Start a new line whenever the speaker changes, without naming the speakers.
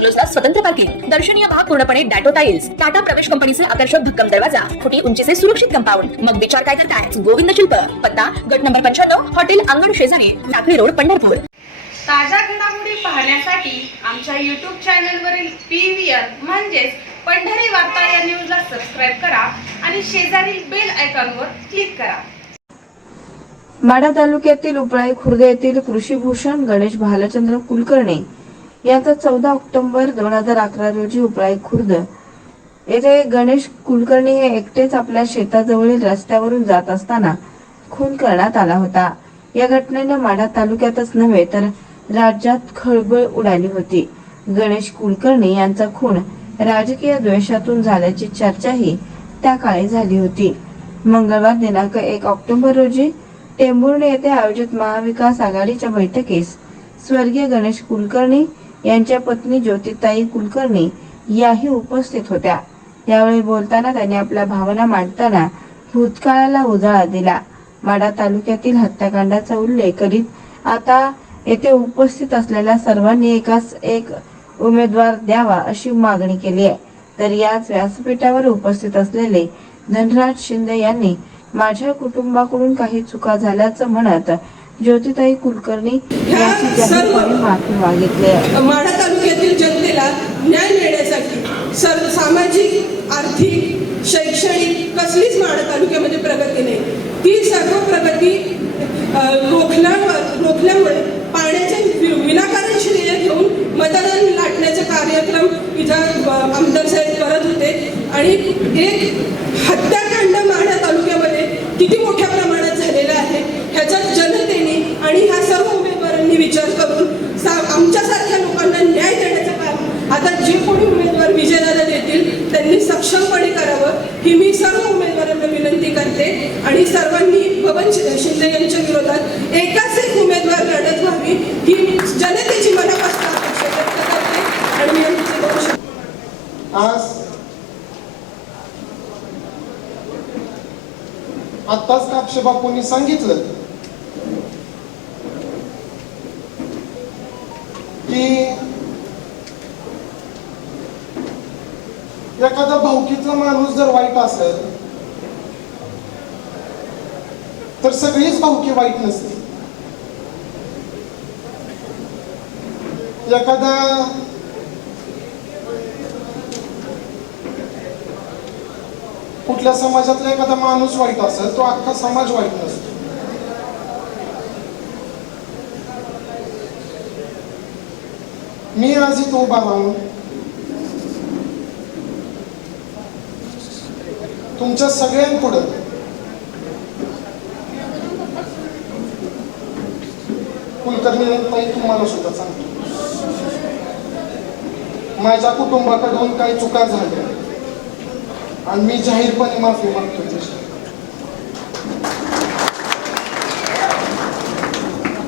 बंगलोजला स्वतंत्र पार्किंग. दर्शनीय भाग पूर्णपणे डॅटो टाइल्स टाटा प्रवेश कंपनीचे आकर्षक भक्कम दरवाजा. फुटी उंचीचे सुरक्षित कंपाऊंड. मग विचार काय करताय? गोविंद शिल्प. पत्ता गट नंबर पंच्याण्णव हॉटेल अंगण शेजारी टाकळी रोड पंढरपूर.
ताज्या घडामोडी पाहण्यासाठी आमच्या यूट्यूब चॅनलवरील पी व्ही म्हणजेच पंढरी वार्ता या न्यूजला सबस्क्राईब करा आणि शेजारील बेल आयकॉनवर क्लिक करा.
माढा तालुक्यातील उपळाई खुर्द येथील कृषीभूषण गणेश भालचंद्र कुलकर्णी यांचा चौदा ऑक्टोबर दोन हजार अकरा रोजी उपळाई खुर्द. येथे गणेश कुलकर्णी हे एकटेच आपल्या शेताजवळील रस्त्यावरून जात असताना खून करण्यात आला होता. या घटनेने माढा तालुक्यातच नव्हे तर राज्यात खळबळ उडाली होती. गणेश कुलकर्णी यांचा खून राजकीय द्वेषातून झाल्याची चर्चाही त्या काळी झाली होती. मंगळवार दिनांक एक ऑक्टोबर रोजी टेंभुर्णी येथे आयोजित महाविकास आघाडीच्या बैठकीस स्वर्गीय गणेश कुलकर्णी यांच्या पत्नी ज्योतिताई कुलकर्णी याही उपस्थित होत्या. यावेळी बोलताना त्यांनी आपल्या भावना मांडताना भूतकाळाला उजाळा दिला. माडा तालुक्यातील हत्याकांडाचा उल्लेख करीत आता येथे उपस्थित असलेल्या सर्वांनी एकाच एक उमेदवार द्यावा अशी मागणी केली आहे. तर याच व्यासपीठावर उपस्थित असलेले धनराज शिंदे यांनी माझ्या कुटुंबाकडून काही चुका झाल्याचं म्हणत ज्योतिताई कुलकर्णी यांची जाहीरपणे माफी मागितली आहे.
माढा तालुक्यातील जनतेला न्याय मिळण्यासाठी सर्व सामाजिक आर्थिक शैक्षणिक कसलीच माढा तालुक्यामध्ये प्रगती नाही. ती सर्व प्रगती अ, रोखल्यावर रोखल्यामुळे आणि सर्वांनी बबन शिंदे यांच्या विरोधात एकाच एक उमेदवार लढत व्हावी ही जनतेची मनापासून अपेक्षा व्यक्त करते आणि मी आमचे
आज आत्ताच कापशे बापूंनी सांगितलं की एखादा भावकीचा माणूस जर वाईट असेल तर सगळीच भावकी वाईट नसते एखादा कुठल्या समाजातला एखादा माणूस वाईट असेल तो अख्खा समाज वाईट नसतो. मी आज इथं उभा राहून तुमच्या सगळ्यांपुढं कुलकर्णी ताई तुम्हाला सुद्धा सांगतो. माझ्या कुटुंबाकडून काही चुका झाल्या. आणि मी जाहीरपणे माफी मागतो त्याची